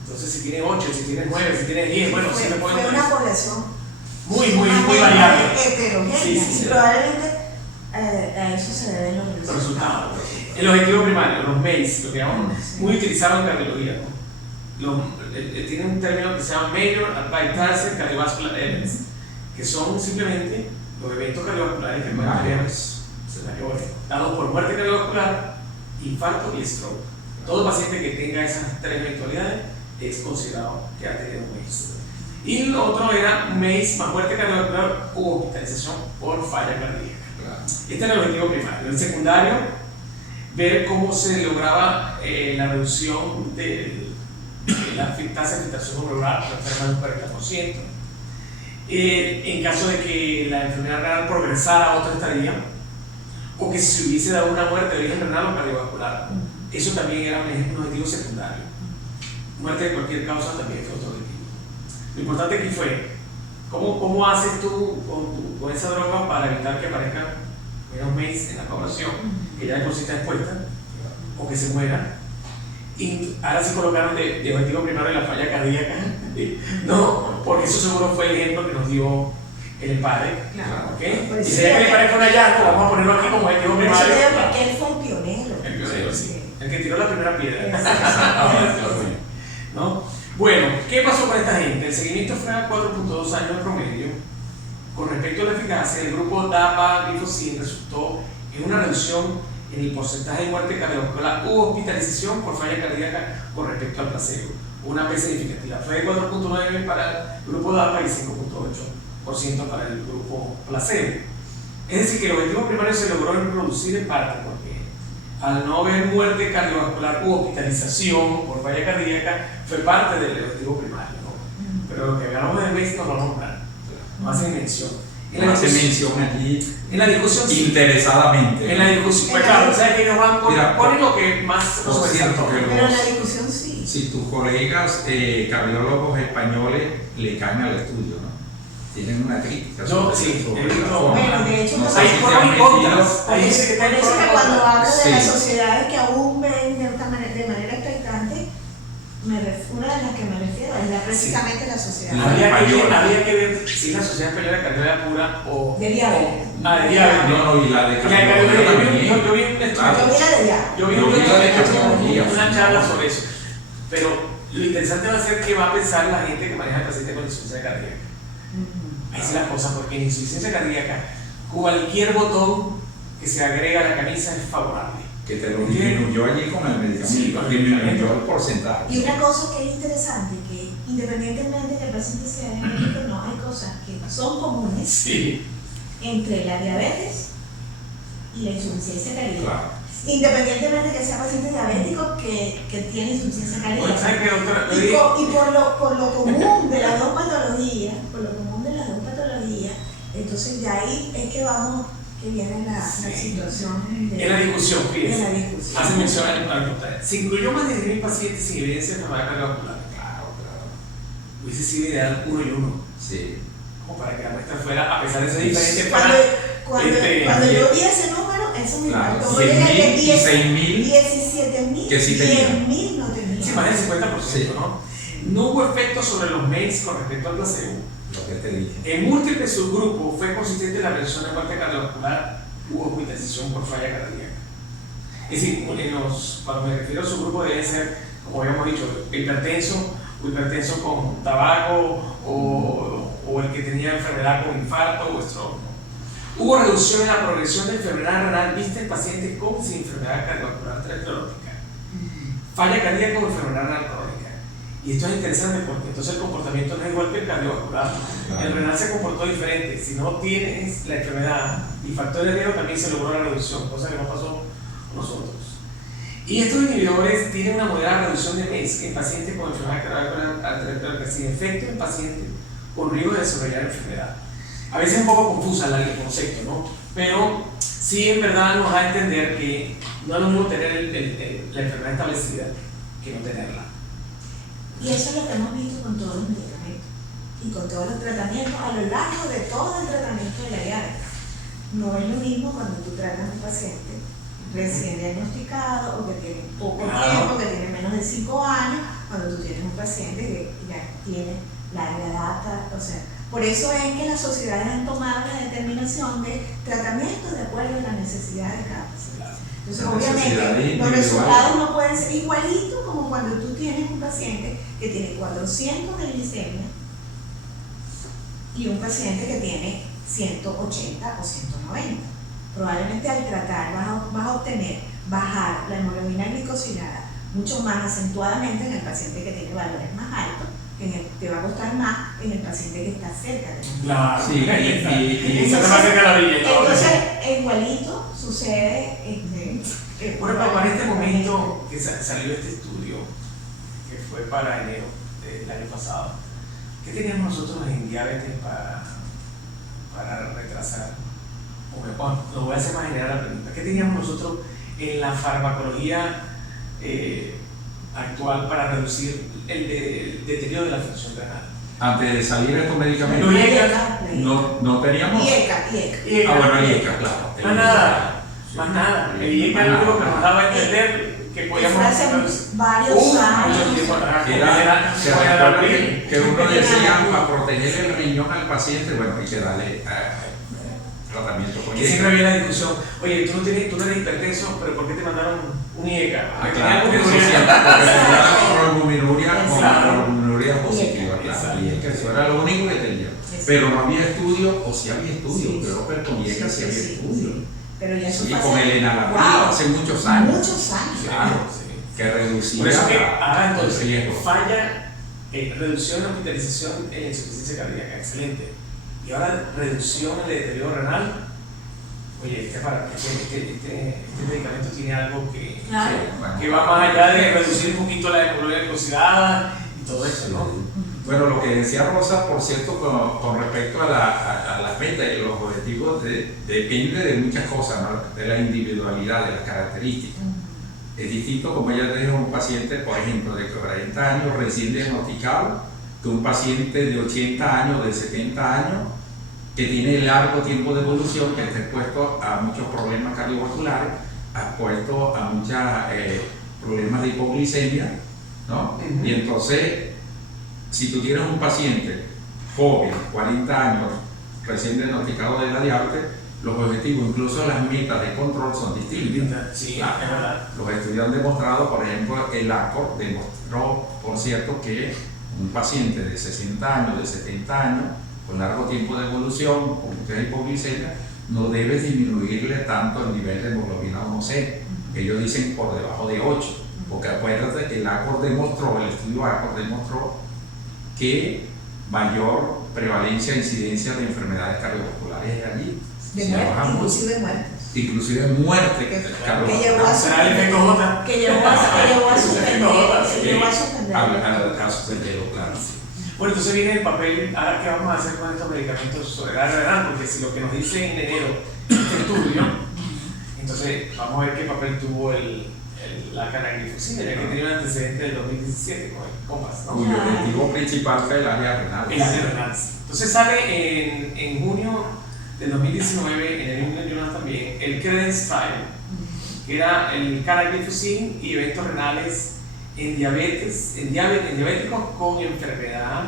Entonces, si tiene 8, si tiene 9, si tiene 10, bueno, sí me pueden. Fue una población muy variable. Heterogénea. Sí. Probablemente a eso se deben los resultados. El objetivo primario, los MACE, lo que llamamos, muy utilizado en cardiología, ¿no? Tiene un término que se llama Major Advanced Target Cardiovascular Events, que son simplemente los eventos cardiovasculares que pueden haber dados por muerte cardiovascular, infarto y stroke. Todo paciente que tenga esas tres eventualidades es considerado que ha tenido un MACE. Y lo otro era MACE más muerte cardiovascular u hospitalización por falla cardíaca. Este era el objetivo primario. El secundario, ver cómo se lograba la reducción de la tasa de filtración cerebral, la enfermedad del 40%. En caso de que la enfermedad renal progresara a otra estadia, o que se hubiese dado una muerte de origen renal o cardiovascular. Eso también era un objetivo secundario. Muerte de cualquier causa también fue otro objetivo. Lo importante aquí fue cómo haces tú con esa droga para evitar que aparezcan menos MACE en la población, que ya de por sí está expuesta, o que se muera. Y ahora sí colocaron de objetivo primario la falla cardíaca, ¿no? Porque eso seguro fue el ejemplo que nos dio el EMPARE. Claro. ¿Okay? Pues Y si el EMPARE fue un hallazgo, vamos a ponerlo aquí como objetivo primario. Porque él fue un pionero. El pionero, sí. El que tiró la primera piedra. Exacto. ¿No? Bueno, ¿qué pasó con esta gente? El seguimiento fue a 4.2 años de promedio. Con respecto a la eficacia, el grupo DAPA-glifosine resultó en una reducción en el porcentaje de muerte cardiovascular u hospitalización por falla cardíaca con respecto al placebo. Una P significativa. Fue de 4.9 para el grupo DAPA y 5.8% para el grupo placebo. Es decir, que el objetivo primario se logró reproducir en parte porque al no haber muerte cardiovascular u hospitalización por falla cardíaca fue parte del objetivo primario, ¿no? Pero lo que hablamos de MACE no lo nombran, no hacen mención. No hace mención aquí en la discusión interesadamente. En la discusión, pues claro, o sea que nos van ponen lo que más nos cierto que pero en la discusión sí. Si tus colegas cardiólogos españoles le caen al estudio, ¿no? Tienen una crítica. Sí, bueno, de hecho, no sé hay si por te y contras. por eso que cuando hablo de las Sí. sociedades que aún ven de manera expectante, una de las que me refiero es precisamente la sociedad. Había que ver si la sociedad española de cardiología pura o de diabetes. De diabetes. No, y la de cardiología también. Yo vi un estudio. Yo vi una charla sobre eso. Pero lo interesante va a ser qué va a pensar la gente que maneja el paciente con insuficiencia cardíaca. Ahí sí las cosas, porque en insuficiencia cardíaca cualquier botón que se agrega a la camisa es favorable. Que te lo disminuyó allí con el medicamento, Sí, con el disminuyó medicamento. el porcentaje. Y una cosa que es interesante, que independientemente de que el paciente sea diabético, no, hay cosas que son comunes Sí. entre la diabetes y la insuficiencia cardíaca. Claro. Independientemente de que sea paciente diabético que tiene insuficiencia Bueno, ¿sabes qué, doctora? cardíaca. Y por lo común de las dos patologías, entonces ya ahí es que vamos, que viene la situación En la discusión, fíjense. de la discusión. Hace mención a la contraria. Se incluyó más de 10.000 pacientes sin evidencia de enfermedad cardiovascular. Claro. Hubiese sido ideal 1 y 1. Sí. Como para que la muestra fuera, a pesar de ser diferente, Cuando yo vi ese número, eso me Claro, impactó. 100.000 y 6.000 17.000, que sí tenían. 10.000 no tenían. Sí, más del 50%, Sí. ¿no? No hubo efecto sobre los MACE con respecto al placebo. Lo que te dije. En múltiples subgrupos fue consistente la reducción de muerte cardiovascular u hospitalización por falla cardíaca. Es decir, cuando me refiero a subgrupos deben ser, como habíamos dicho, hipertenso o hipertenso con tabaco o el que tenía enfermedad con infarto o stroke. Hubo reducción en la progresión de enfermedad renal vista en pacientes con sin enfermedad cardiovascular atherosclerótica, falla cardíaca o enfermedad renal crónica. Y esto es interesante porque entonces el comportamiento no es igual que el cardiovascular. El renal se comportó diferente. Si no tienes la enfermedad y factor de riesgo, también se logró la reducción, cosa que no pasó con nosotros. Y estos inhibidores tienen una moderada reducción de MACE en pacientes con enfermedad cardiovascular atherosclerótica, sin efecto en pacientes con riesgo de desarrollar enfermedad. A veces es un poco confusa el concepto, ¿no? Pero sí, en verdad nos da a entender que no es lo mismo tener la enfermedad establecida que no tenerla. Y eso es lo que hemos visto con todos los medicamentos. y con todos los tratamientos a lo largo de todo el tratamiento de la diabetes. No es lo mismo cuando tú tratas a un paciente recién diagnosticado o que tiene poco tiempo, que tiene menos de 5 años, cuando tú tienes un paciente que ya tiene larga data. O sea, por eso es que las sociedades han tomado la determinación de tratamiento de acuerdo a las necesidades de cada paciente. Entonces, obviamente, los resultados no pueden ser igualitos como cuando tú tienes un paciente que tiene 400 de glicemia y un paciente que tiene 180 o 190. Probablemente al tratar vas a obtener bajar la hemoglobina glicosilada mucho más acentuadamente en el paciente que tiene valores más altos, te va a costar más en el paciente que está cerca de la. Claro, sí, y entonces, más cerca de la orilla. Entonces, igualito sucede. Bueno, para este momento que salió este estudio, que fue para enero del año pasado, ¿qué teníamos nosotros en diabetes para retrasar? Bueno, lo voy a hacer más general la pregunta. ¿Qué teníamos nosotros en la farmacología actual para reducir el deterioro de la función renal? Antes de salir estos medicamentos, no teníamos. IECA. Bueno, IECA, claro. Más nada. El IECA es lo único que nos daba a entender que podíamos hace varios años. Se recuerda que uno decía para proteger el riñón al paciente, bueno, hay que darle tratamiento con IECA. Siempre había la discusión, oye, tú no eres hipertenso, pero ¿por qué te mandaron un IECA? Claro, porque tenía albuminuria positiva, claro. IECA, eso era lo único que tenía. Pero no había estudio, o sí había estudio, pero con IECA sí había estudio. Pero ya y con el enalapril hace muchos años. Claro, que reducía. Por eso que ahora entonces falla reducción en hospitalización en insuficiencia cardíaca, excelente. Y ahora reducción en el deterioro renal. Oye, este medicamento tiene algo que va más allá de reducir un poquito la hemoglobina glicosilada y todo eso, ¿no? Bueno, lo que decía Rosa, por cierto, con respecto a las metas y los objetivos, depende de muchas cosas, ¿no? De la individualidad, de las características. Es distinto, como ella dijo, un paciente, por ejemplo, de 40 años recién diagnosticado, que un paciente de 80 años, de 70 años, que tiene largo tiempo de evolución, que está expuesto a muchos problemas cardiovasculares, expuesto a muchos problemas de hipoglicemia, ¿no? Y entonces, si tú tienes un paciente joven, 40 años, recién diagnosticado de la diabetes, los objetivos, incluso las metas de control son distintas. Sí, es verdad. Los estudios han demostrado, por ejemplo, el ACOR demostró, por cierto, que un paciente de 60 años, de 70 años, con largo tiempo de evolución, con mucha hipoglicemia, no debe disminuirle tanto el nivel de hemoglobina 1C. Ellos dicen por debajo de 8, porque acuérdate que el ACOR demostró, el estudio ACOR demostró que mayor prevalencia e incidencia de enfermedades cardiovasculares es allí. De muerte, inclusive muertes. Inclusive muerte que llevó a suspenderlo, claro. Bueno, entonces viene el papel, ahora qué vamos a hacer con estos medicamentos sobre la renal, porque si lo que nos dice en enero este estudio, entonces vamos a ver qué papel tuvo la canaglifosina, ya que tenía un antecedente del 2017 con el COMPAS, ¿no? Cuyo objetivo principal fue el área renal. El área renal. Entonces sale en junio del 2019, en el New England Journal también, el CREDENCE Trial, que era el canaglifosina y eventos renales en diabéticos con enfermedad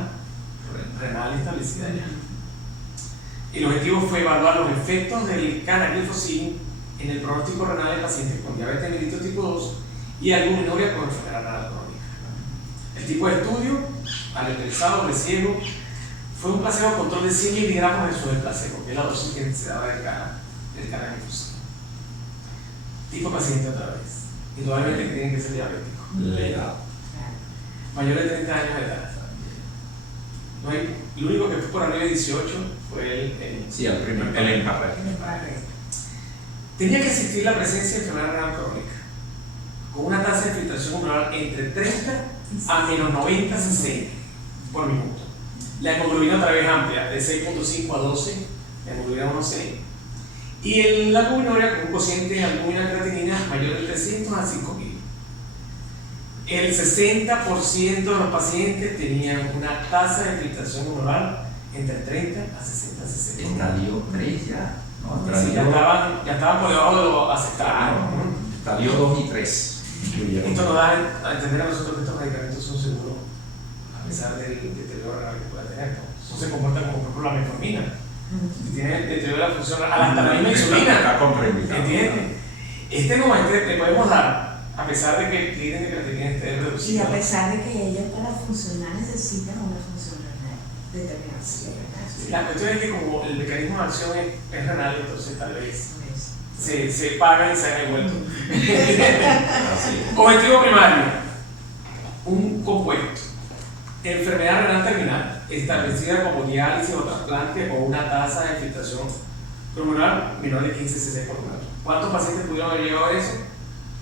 renal establecida ya. El objetivo fue evaluar los efectos del canaglifosina en el pronóstico renal de pacientes con diabetes mellitus tipo 2 y albuminuria con enfermedad renal crónica. El tipo de estudio, aleatorizado, ciego, fue un placebo control de 100 miligramos de suero placebo, que es la dosis que se daba del canaglifosina. Tipo paciente otra vez. Indudablemente tienen que ser diabéticos. La edad. Mayor de 30 años de edad. No hay, lo único que fue por arriba de 18 fue el empate. Tenía que existir la presencia de enfermedad renal crónica, con una tasa de filtración glomerular entre 30 a menos 90 cc por minuto. La hemoglobina otra vez amplia, de 6.5 a 12, la hemoglobina 1C. Y la albuminuria con un cociente de albúmina creatinina mayor de 300 a 5000. el 60% de los pacientes tenían una tasa de filtración humoral entre 30 a 60. Estadio 3 ya. No, Sí, ya estaban por debajo de lo aceptable. Estadio 2 y 3. Esto nos da a entender a nosotros que estos medicamentos son seguros a pesar del deterioro renal que pueda tener. No se comportan como por ejemplo la metformina. Si tiene deterioro de la función hasta la misma insulina. Está contraindicado. ¿Entiendes? Le podemos dar, a pesar de que el índice de creatinina esté Y reducido. a pesar de que ellos para funcionar necesitan una función renal determinada. La cuestión es que como el mecanismo de acción es renal, entonces tal vez Eso. se pagan y se han devuelto. Así es. Objetivo primario, un compuesto. Enfermedad renal terminal, establecida como diálisis o trasplante o una tasa de filtración glomerular menor de 15 cc por grado. ¿Cuántos pacientes pudieron haber llegado a eso?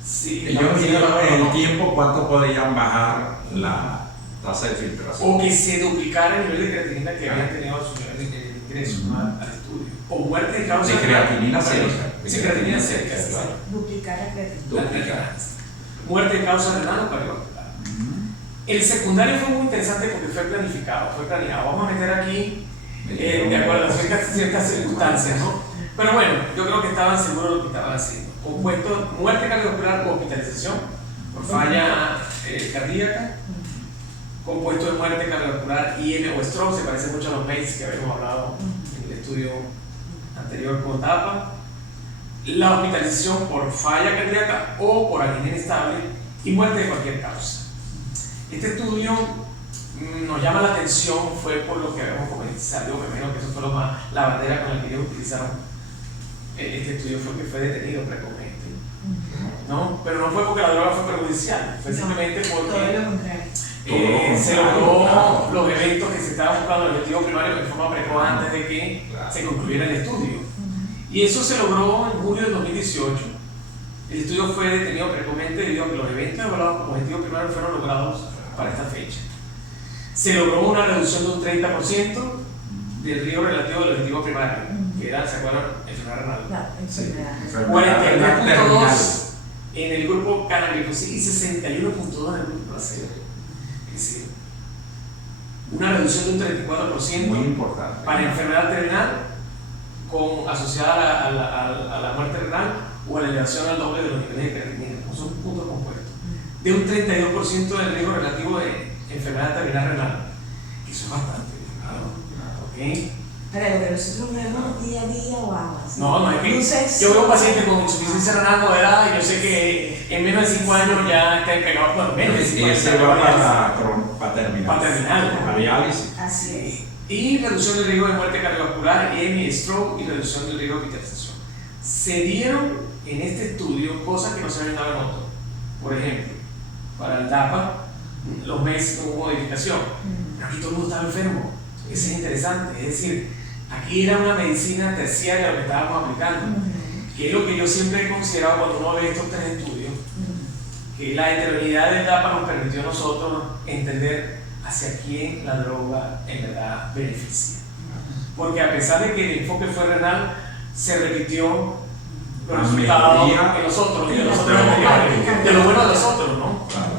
Sí, Ellos midieron en el tiempo cuánto podían bajar la tasa de filtración. o que se duplicara el nivel de creatinina que habían tenido a su nivel de ingreso al estudio. O muerte de causa De creatinina sérica. Sí, creatinina sérica, sí, claro. Duplicar la creatinina. Duplicar. Muerte de causa renal o cardiovascular. El secundario fue muy interesante porque fue planificado, fue planeado. Vamos a meter aquí, de acuerdo a ciertas circunstancias, ¿no? Pero bueno, yo creo que estaban seguros de lo que estaban haciendo. Compuesto, muerte cardiovascular o hospitalización por falla cardíaca. Compuesto de muerte cardiovascular, IM o stroke, se parece mucho a los MACE que habíamos hablado en el estudio anterior con TAPA. La hospitalización por falla cardíaca o por arritmia inestable y muerte de cualquier causa. Este estudio nos llama la atención, fue por lo que habíamos comenzado, yo me imagino que eso fue la bandera con la que ellos utilizaron este estudio, fue que fue detenido precocemente, ¿no? Pero no fue porque la droga fue perjudicial, fue simplemente Todo porque lo contrario. se logró los eventos que se estaban buscando en el objetivo primario de forma precoz antes de que se concluyera el estudio. Y eso se logró en julio de 2018. El estudio fue detenido precocemente debido a que los eventos evaluados como objetivo primario fueron logrados para esta fecha. Se logró una reducción de un 30% del riesgo relativo del objetivo primario, que era, ¿se acuerdan? Enfermedad renal. La enfermedad. 43.2 en el grupo canaglifosina y 61.2 en el grupo placebo. Es decir, una reducción de un 34% Muy importante. para enfermedad terminal asociada a la muerte renal o a la elevación al doble de los niveles de creatinina. Son puntos compuestos. De un 32% del riesgo relativo de enfermedad terminal renal. Eso es bastante, claro. ¿Okay? Para lo que nosotros vemos día a día, wow. así. No es que Luces. yo veo un paciente con insuficiencia renal moderada y yo sé que en menos de 5 años ya está pegado, bueno, menos de 5 años. Ese va para terminar. Para terminar. Para diálisis. Así es. Y reducción del riesgo de muerte cardiovascular, EMI, stroke y reducción del riesgo de hospitalización. Se dieron en este estudio cosas que no se habían dado en otro. Por ejemplo, para el DAPA, los meses no hubo modificación. Pero aquí todo el mundo estaba enfermo. Eso es interesante. Es decir, aquí era una medicina terciaria lo que estábamos aplicando. Que es lo que yo siempre he considerado cuando uno ve estos 3 estudios. Que la heterogeneidad del DAPA nos permitió a nosotros entender hacia quién la droga en verdad beneficia. Porque a pesar de que el enfoque fue renal, se repitió los resultados en los otros, de los otros anteriores, de lo bueno de los otros, ¿no? Claro.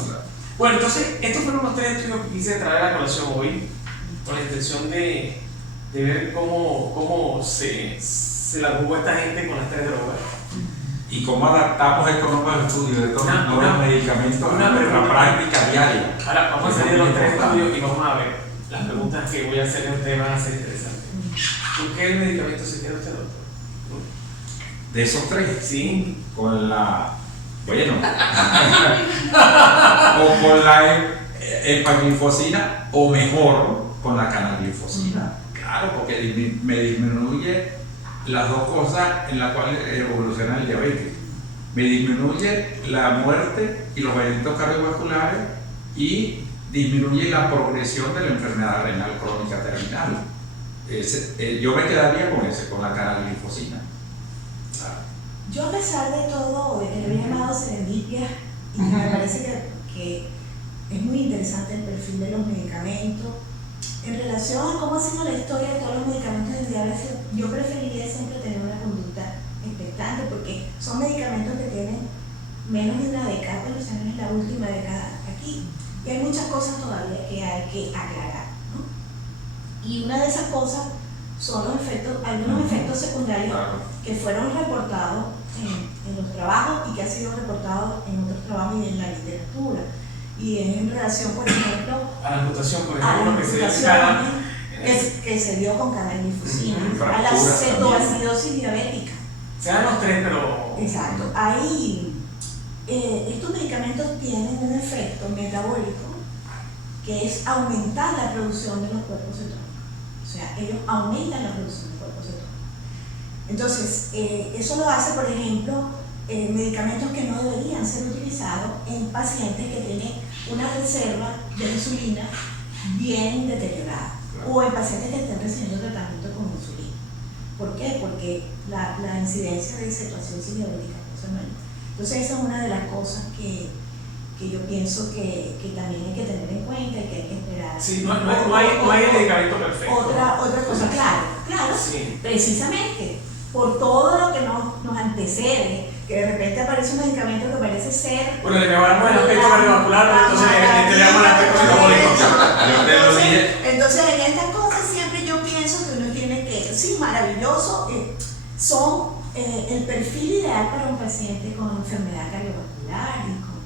Bueno, entonces, estos fueron los 3 estudios que quise traer a colación hoy, con la intención de ver cómo se la jugó esta gente con las 3 drogas. ¿Y cómo adaptamos estos nuevos estudios, estos nuevos una medicamentos a pregunta. nuestra práctica diaria? Ahora vamos a salir de los 3 estudios y vamos a ver. Las preguntas que voy a hacerle a ustedes van a ser interesantes. ¿Con qué medicamento se queda usted, doctor? De esos 3, Sí. con la. Bueno. O con la empaglifosina, o mejor, con la canaglifosina. Claro, porque me disminuye las dos cosas en las cuales evoluciona el diabetes. Me disminuye la muerte y los eventos cardiovasculares y disminuye la progresión de la enfermedad renal crónica terminal. Yo me quedaría con ese, con la canaglifosina. Yo, a pesar de todo, de que le había llamado serendipia, y me parece que es muy interesante el perfil de los medicamentos. En relación a cómo ha sido la historia de todos los medicamentos de diálisis, yo preferiría siempre tener una conducta expectante, porque son medicamentos que tienen menos de una década, pero es la última década aquí y hay muchas cosas todavía que hay que aclarar, ¿no? Y una de esas cosas son los efectos, algunos efectos secundarios que fueron reportados en los trabajos y que han sido reportados en otros trabajos y en la literatura. Y en relación, por ejemplo, a la amputación, por a ejemplo, las que se dio amputaciones que se dio con cadaverifosina, a la fracturas cetoacidosis diabética. se dan los tres, pero Exacto. Ahí, estos medicamentos tienen un efecto metabólico que es aumentar la producción de los cuerpos cetónicos. O sea, ellos aumentan la producción de cuerpos cetónicos. Entonces, eso lo hace, por ejemplo, medicamentos que no deberían ser utilizados en pacientes que tienen una reserva de insulina bien deteriorada, o en pacientes que estén recibiendo tratamiento con insulina. ¿Por qué? Porque la incidencia de cetoacidosis diabética es mayor. Entonces esa es una de las cosas que yo pienso que también hay que tener en cuenta y que hay que esperar. sí, no hay el medicamento perfecto. Otra cosa, claro, Sí. precisamente por todo lo que nos antecede, que de repente aparece un medicamento que parece ser... Bueno, le mejoramos el aspecto cardiovascular, pero entonces le integramos el aspecto metabólico. Yo te lo dije. Entonces, en estas cosas siempre yo pienso que uno tiene que, sí, maravilloso, son el perfil ideal para un paciente con enfermedad cardiovascular y con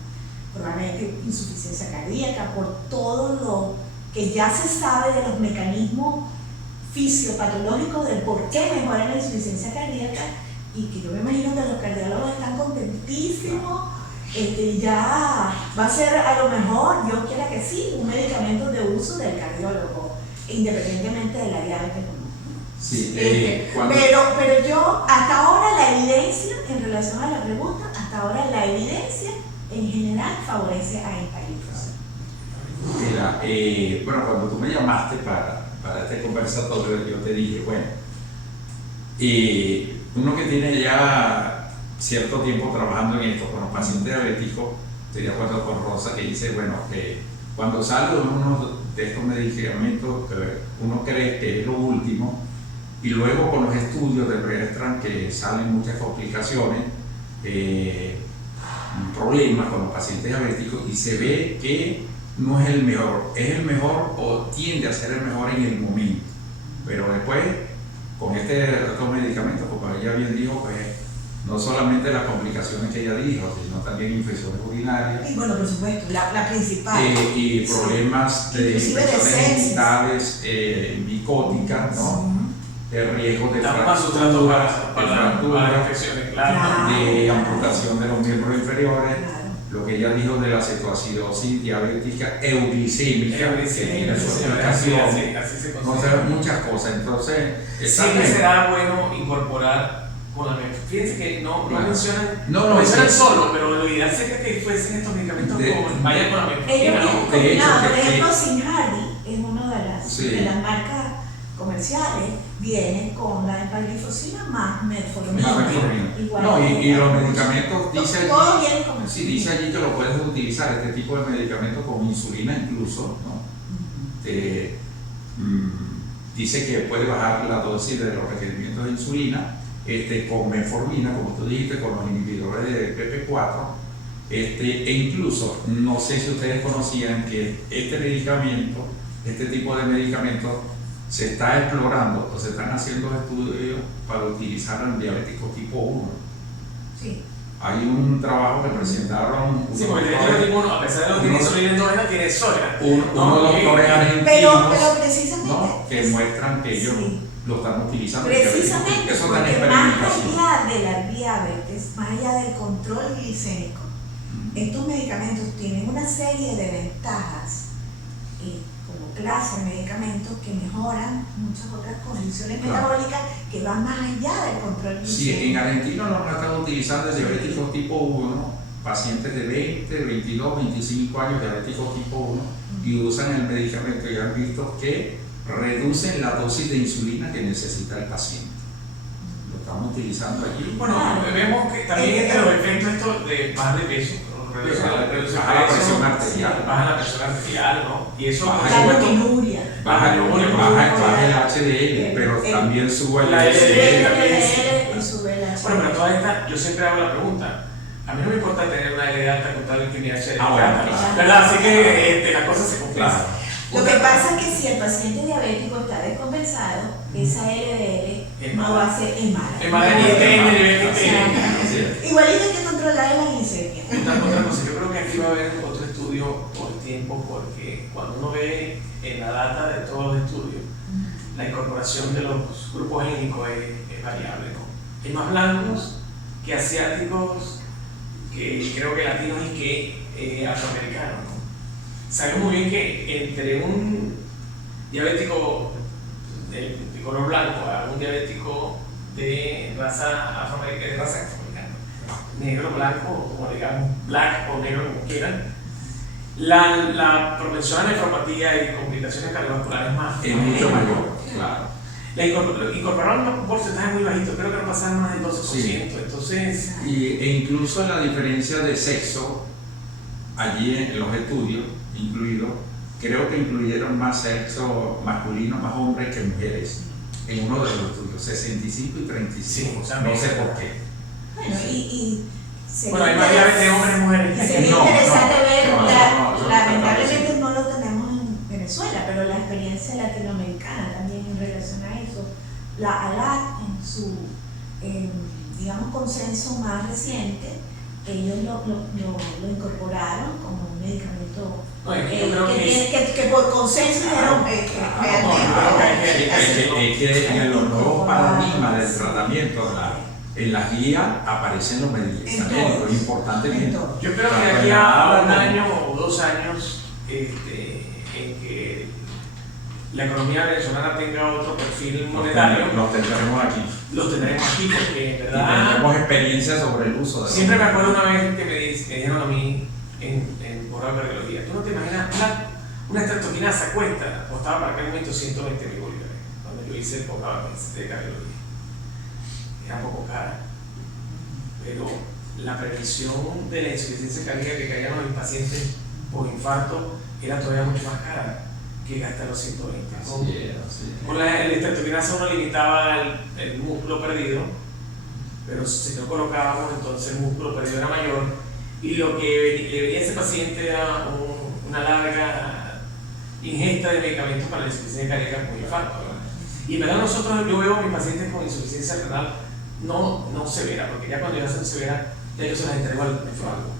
probablemente insuficiencia cardíaca, por todo lo que ya se sabe de los mecanismos fisiopatológicos del por qué mejora la insuficiencia cardíaca, y que yo me imagino que los cardiólogos están contentísimos. Ya va a ser a lo mejor, Dios quiera que sí, un medicamento de uso del cardiólogo, independientemente de la diabetes o no. Sí, pero yo, hasta ahora la evidencia, en relación a la pregunta, hasta ahora la evidencia en general favorece a empagliflozin. Mira, bueno, cuando tú me llamaste para este conversatorio, yo te dije, bueno, uno que tiene ya cierto tiempo trabajando en esto con los pacientes diabéticos, estoy de acuerdo con Rosa que dice, bueno, que cuando sale uno de estos medicamentos, uno cree que es lo último, y luego con los estudios demuestran que salen muchas complicaciones, problemas con los pacientes diabéticos, y se ve que no es el mejor o tiende a ser el mejor en el momento, pero después con estos medicamentos, como ella bien dijo, pues no solamente las complicaciones que ella dijo, sino también infecciones urinarias. Y bueno, por supuesto, la principal. Y problemas de infecciones genitales, micóticas, ¿no? De riesgo de para infecciones, claro. De amputación de los miembros inferiores. Claro. Lo que ella dijo de la cetoacidosis diabética euglicémica, que tiene su explicación. Así se No sé, muchas cosas. Entonces, siempre será bueno incorporar con la metformina. Fíjense que no mencionan sí. solo, pero lo ideal sería que fuesen estos medicamentos vayan con la metformina. Ellos De hecho, por ejemplo, Sinhardi es una de las marcas comerciales, viene con la empagliflozina más metformina. Y los medicamentos, dice todo allí, viene con sí, dice allí que lo puedes utilizar, este tipo de medicamentos con insulina incluso, ¿no? Dice que puede bajar la dosis de los requerimientos de insulina con metformina, como tú dijiste, con los inhibidores de PP4, e incluso, no sé si ustedes conocían que este tipo de medicamentos se está explorando o se están haciendo estudios para utilizar en diabéticos tipo 1. Sí. Hay un trabajo que presentaron Sí, porque el diabético tipo 1, a pesar de que no tiene insulina endógena, tiene soya. unos doctores argentinos, pero precisamente, ¿no? Que muestran que ellos lo están utilizando. Precisamente, eso porque está en más experimentación. allá de la diabetes, más allá del control glicémico, estos medicamentos tienen una serie de ventajas como clase de medicamentos que mejoran muchas otras condiciones metabólicas que van más allá del control glicémico. Sí, en Argentina lo han estado utilizando diabéticos tipo 1, pacientes de 20, 22, 25 años diabéticos tipo 1, y usan el medicamento y han visto que reducen la dosis de insulina que necesita el paciente. Lo estamos utilizando allí. Bueno, vemos que también entre los efectos estos de bajar de peso, baja la presión arterial. Baja la presión arterial, ¿no? Y eso baja la albuminuria. Baja el HDL, pero también sube el LDL. Y sube la Bueno, pero todas estas, yo siempre hago la pregunta, A mí no me importa tener una L de alta con tal que mi H de Ah, bueno, alta, claro. ¿verdad? Así que las cosas se complican. Claro. Lo que pasa es que si el paciente diabético está descompensado, esa LDL Es no mala. va a ser, es mala. Es mala, ni entiende, ni ve, ni O sea, entiende. Así es. igualito hay que controlar la glicemia. Otra cosa, yo creo que aquí va a haber otro estudio por tiempo, porque cuando uno ve en la data de todos los estudios, la incorporación de los grupos étnicos es variable, ¿no? Hay más blancos que asiáticos, que creo que latinos y que afroamericanos, ¿no? Sabemos muy bien que entre un diabético de color blanco a un diabético de raza afroamericana, negro, blanco, como digamos, black o negro, como quieran, la propensión a nefropatía y complicaciones cardiovasculares Es mucho mayor, claro. Incorporaron un porcentaje muy bajito, creo que no pasaron más del 12%. Sí. Entonces, E incluso la diferencia de sexo, allí en los estudios incluidos, creo que incluyeron más sexo masculino, más hombres que mujeres, en uno de los estudios, 65 y 35, Sí, no también. sé por qué. Bueno, y bueno, hay más diabetes de hombres y mujeres. sería No, interesante no, ver, no, no, lamentablemente no lo tenemos en Venezuela, pero la experiencia latinoamericana también en relación a eso, la ALAT en su, digamos, consenso más reciente, ellos lo incorporaron como un medicamento No, es que yo creo que por consenso dijeron Es que en los nuevos paradigmas del tratamiento, en las guías aparecen los medicamentos, es importante que... Yo creo que de aquí a un año o 2 años, en que la economía venezolana tenga otro perfil monetario, Los tendremos aquí. los tendremos aquí porque en Y verdad. tendremos experiencia sobre el uso de los Siempre me acuerdo medicamentos. una vez que me dijeron a mí en por de cardiología, tú no te imaginas, una estreptoquinasa costaba para aquel momento 120.000 bolívares, cuando yo hice el posgrado de cardiología. Era poco cara, pero la prevención de la insuficiencia cardíaca que caían los pacientes por infarto era todavía mucho más cara que gastar los 120. Así es. Con la estreptoquinasa uno limitaba el músculo perdido, pero si no colocábamos, entonces el músculo perdido era mayor, y lo que le venía a ese paciente era una larga ingesta de medicamentos para la insuficiencia cardíaca con infarto, ¿verdad? Y en verdad yo veo a mis pacientes con insuficiencia renal no severa, porque ya cuando ya son severas, ya yo se las entrego al nefrólogo.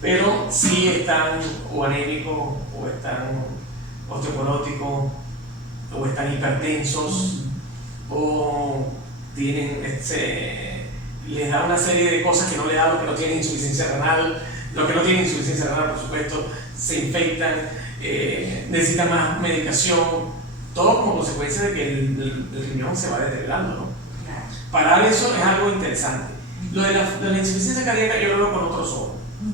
Pero sí están o anémicos, o están osteoporóticos, o están hipertensos, o tienen les da una serie de cosas que no le da lo que no tienen insuficiencia renal. Lo que no tienen insuficiencia renal, por supuesto, se infectan, necesitan más medicación, todo como consecuencia de que el riñón se va deteriorando, ¿no? Parar eso es algo interesante. Lo de la insuficiencia cardíaca yo lo veo con otros ojos.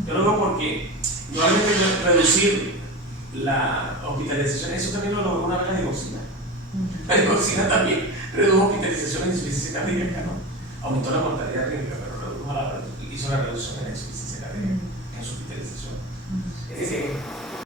Yo lo veo porque normalmente reducir la hospitalización, eso también lo logró una vez la digoxina. La digoxina también redujo hospitalización en insuficiencia cardíaca, ¿no? Aumentó la mortalidad clínica, pero hizo la reducción en la insuficiencia cardíaca, en su hospitalización. Es decir,